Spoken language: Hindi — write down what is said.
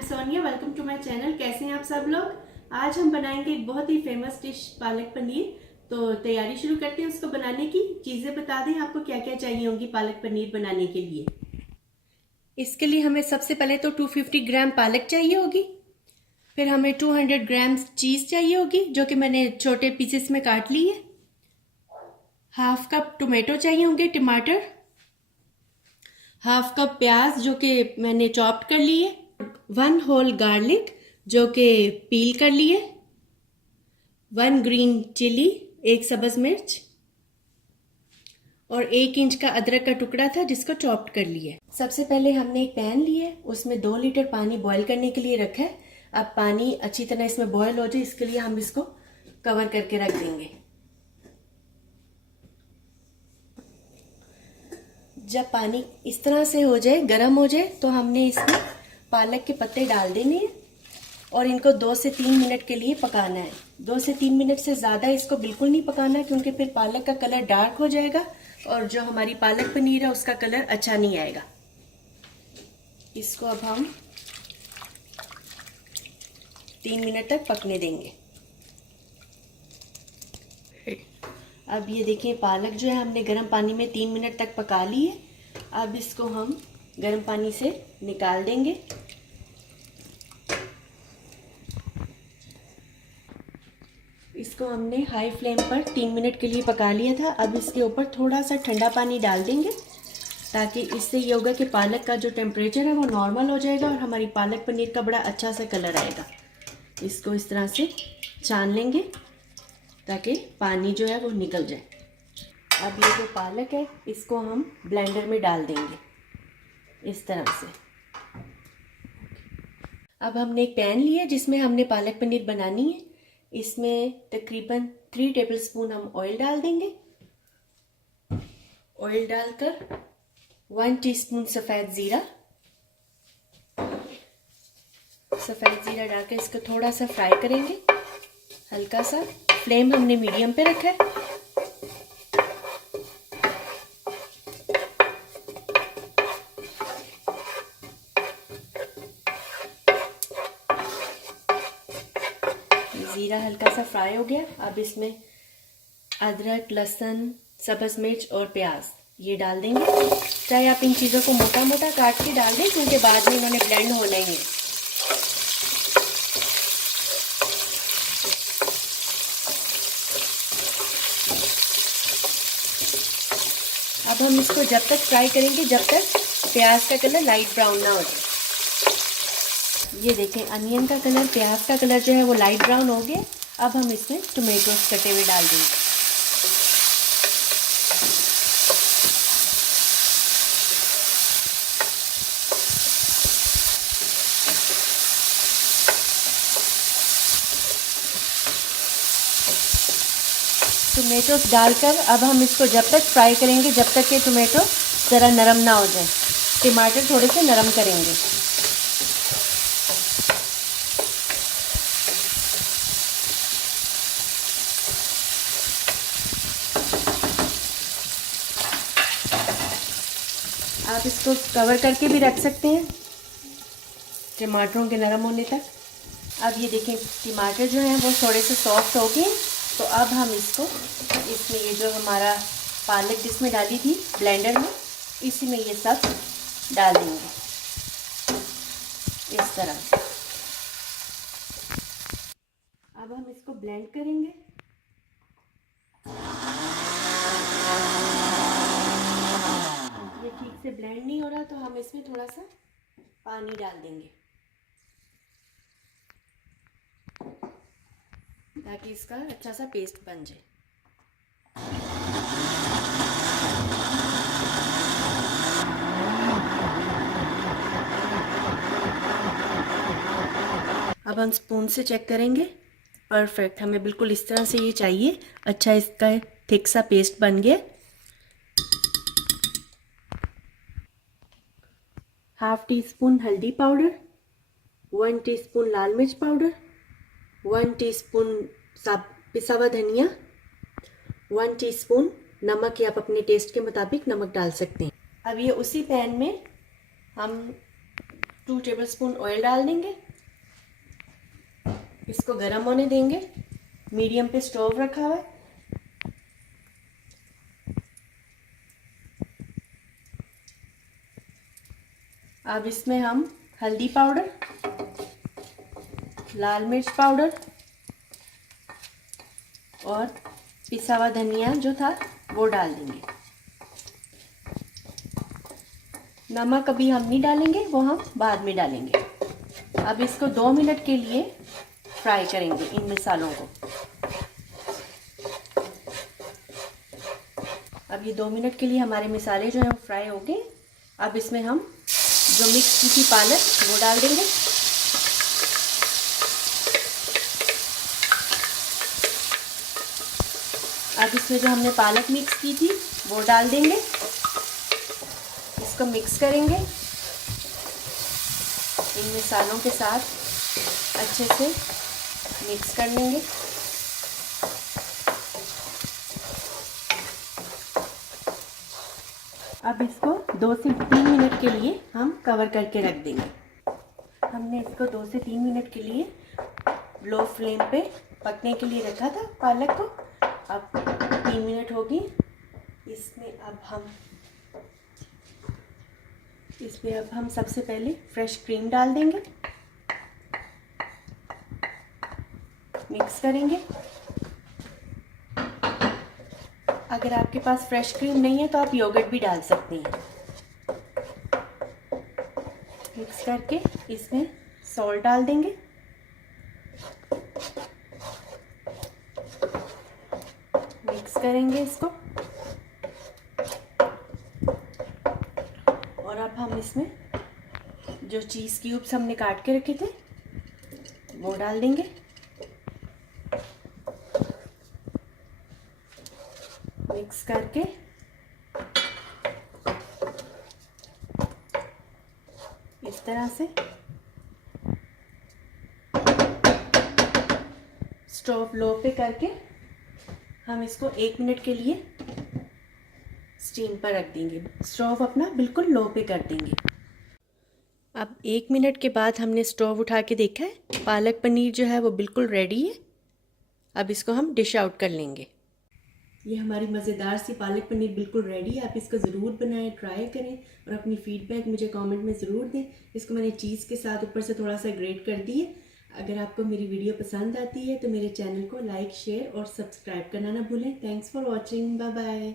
M Sonia, welcome to my channel. कैसे हैं आप सब लोग। आज हम बनाएंगे एक बहुत ही फेमस डिश पालक पनीर। तो तैयारी शुरू करते हैं उसको बनाने की। चीज़ें बता दें आपको क्या क्या चाहिए होंगी पालक पनीर बनाने के लिए। इसके लिए हमें सबसे पहले तो 250 ग्राम पालक चाहिए होगी। फिर हमें 200 ग्राम चीज़ चाहिए होगी जो कि मैंने छोटे पीसेस में काट ली है। हाफ कप टोमेटो चाहिए होंगे, टमाटर। हाफ कप प्याज जो कि मैंने चॉप्ड कर ली है। 1 होल गार्लिक जो कि पील कर लिए। 1 ग्रीन चिली, 1 सब्ज मिर्च और 1 इंच का अदरक का टुकड़ा था जिसको चॉप्ड कर लिया। सबसे पहले हमने एक पैन लिया है, उसमें 2 लीटर पानी बॉईल करने के लिए रखा है। अब पानी अच्छी तरह इसमें बॉईल हो जाए इसके लिए हम इसको कवर करके रख देंगे। जब पानी इस तरह से हो जाए, गर्म हो जाए, तो हमने इसमें पालक के पत्ते डाल देने हैं और इनको 2 से 3 मिनट के लिए पकाना है। 2 से 3 मिनट से ज़्यादा इसको बिल्कुल नहीं पकाना क्योंकि फिर पालक का कलर डार्क हो जाएगा और जो हमारी पालक पनीर है उसका कलर अच्छा नहीं आएगा। इसको अब हम 3 मिनट तक पकने देंगे। अब ये देखिए पालक जो है हमने गर्म पानी में 3 मिनट तक पका ली है। अब इसको हम गर्म पानी से निकाल देंगे। इसको हमने हाई फ्लेम पर 3 मिनट के लिए पका लिया था। अब इसके ऊपर थोड़ा सा ठंडा पानी डाल देंगे ताकि इससे ये होगा कि पालक का जो टेम्परेचर है वो नॉर्मल हो जाएगा और हमारी पालक पनीर का बड़ा अच्छा सा कलर आएगा। इसको इस तरह से छान लेंगे ताकि पानी जो है वो निकल जाए। अब ये जो पालक है इसको हम ब्लेंडर में डाल देंगे इस तरह से। अब हमने एक पैन लिया जिसमें हमने पालक पनीर बनानी है। इसमें तकरीबन 3 टेबलस्पून हम ऑयल डाल देंगे। ऑयल डालकर 1 टीस्पून सफ़ेद ज़ीरा डालकर इसको थोड़ा सा फ्राई करेंगे, हल्का सा। फ्लेम हमने मीडियम पे रखा है। ज़ीरा हल्का सा फ्राई हो गया। अब इसमें अदरक, लहसुन, सब्ज मिर्च और प्याज ये डाल देंगे। चाहे आप इन चीज़ों को मोटा मोटा काट के डाल दें क्योंकि बाद में इन्होंने ब्लेंड होने हैं। अब हम इसको जब तक फ्राई करेंगे जब तक प्याज का कलर लाइट ब्राउन ना हो जाए। ये देखें अनियन का कलर, प्याज का कलर जो है वो लाइट ब्राउन हो गया। अब हम इसमें टोमेटोज कटे हुए डाल देंगे। टोमेटोज डालकर अब हम इसको जब तक फ्राई करेंगे जब तक ये टोमेटो ज़रा नरम ना हो जाए। टमाटर थोड़े से नरम करेंगे। आप इसको कवर करके भी रख सकते हैं टमाटरों के नरम होने तक। अब ये देखें टमाटर जो हैं वो थोड़े से सॉफ्ट हो गए। तो अब हम इसको इसमें ये जो हमारा पालक जिसमें डाली थी ब्लेंडर में, इसी में ये सब डाल देंगे इस तरह से। अब हम इसको ब्लेंड करेंगे। ये ठीक से ब्लेंड नहीं हो रहा तो हम इसमें थोड़ा सा पानी डाल देंगे ताकि इसका अच्छा सा पेस्ट बन जाए। अब हम स्पून से चेक करेंगे। परफेक्ट, हमें बिल्कुल इस तरह से ये चाहिए। अच्छा इसका थिक सा पेस्ट बन गया। हाफ टी स्पून हल्दी पाउडर, 1 टीस्पून लाल मिर्च पाउडर, 1 टीस्पून पिसा हुआ धनिया, 1 टीस्पून नमक, या आप अपने टेस्ट के मुताबिक नमक डाल सकते हैं। अब ये उसी पैन में हम 2 टेबलस्पून ऑयल डाल देंगे। इसको गर्म होने देंगे। मीडियम पे स्टोव रखा हुआ है। अब इसमें हम हल्दी पाउडर, लाल मिर्च पाउडर और पिसा हुआ धनिया जो था वो डाल देंगे। नमक अभी हम नहीं डालेंगे, वो हम बाद में डालेंगे। अब इसको 2 मिनट के लिए फ्राई करेंगे इन मसालों को। अब ये 2 मिनट के लिए हमारे मसाले जो है वो फ्राई हो गए। अब इसमें हम जो मिक्स की थी पालक वो डाल देंगे। अब इसमें जो हमने पालक मिक्स की थी वो डाल देंगे। इसको मिक्स करेंगे इन मसालों के साथ, अच्छे से मिक्स कर लेंगे। अब इसको 2 से 3 मिनट के लिए हम कवर करके रख देंगे। हमने इसको 2 से 3 मिनट के लिए लो फ्लेम पे पकने के लिए रखा था पालक को। अब 3 मिनट हो गई। इसमें अब हम सबसे पहले फ्रेश क्रीम डाल देंगे। मिक्स करेंगे। अगर आपके पास फ्रेश क्रीम नहीं है तो आप योगर्ट भी डाल सकते हैं। मिक्स करके इसमें सॉल्ट डाल देंगे। मिक्स करेंगे इसको और अब हम इसमें जो चीज़ क्यूब्स हमने काट के रखे थे वो डाल देंगे। मिक्स करके इस तरह से स्टोव लो पे करके हम इसको 1 मिनट के लिए स्टीम पर रख देंगे। स्टोव अपना बिल्कुल लो पे कर देंगे। अब 1 मिनट के बाद हमने स्टोव उठा के देखा है, पालक पनीर जो है वो बिल्कुल रेडी है। अब इसको हम डिश आउट कर लेंगे। ये हमारी मज़ेदार सी पालक पनीर बिल्कुल रेडी है। आप इसको ज़रूर बनाएं, ट्राई करें और अपनी फ़ीडबैक मुझे कमेंट में ज़रूर दें। इसको मैंने चीज़ के साथ ऊपर से थोड़ा सा ग्रेट कर दी है। अगर आपको मेरी वीडियो पसंद आती है तो मेरे चैनल को लाइक, शेयर और सब्सक्राइब करना ना भूलें। Thanks for watching. Bye bye.